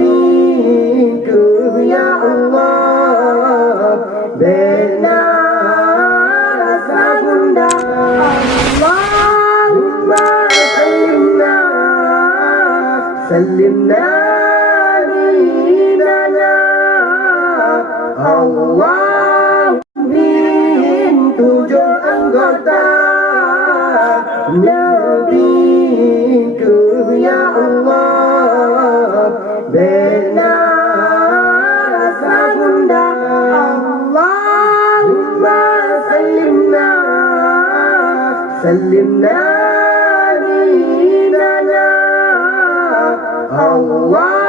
Nabiku ya Allah, benar rasa gundah. Allahumma sallimna, sallimna dinana. Allah bin 7 anggota Nabiku ya Allah, benar rasa gundah. Allahumma sallimna, sallimna dinana. Allah